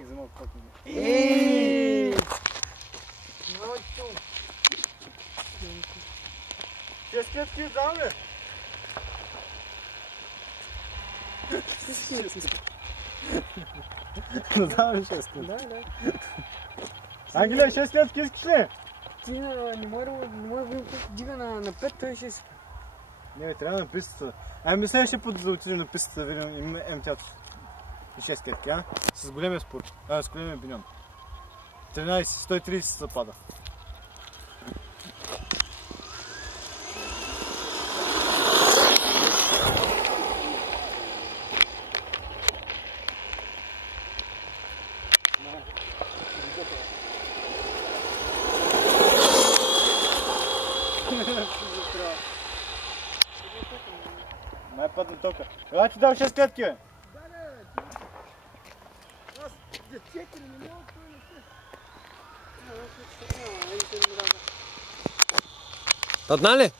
Чек за малко пък. Шест клетки дам, бе! Но даваме 6 клетки. Да. Ангеле, 6 клетки искаш ли? Ти не може да дига на 5, той 6. Не, трябва на пистата. Ами следващия път да отидем на пистата, да видим МТ-то. И 6 клетки, а? С големия спорт. С големия биньон. 13, 130 се пада. Май падна тока. Ела ти дам 6 клетки, бе! Аз за 4 не мога, той не се. Одна ли?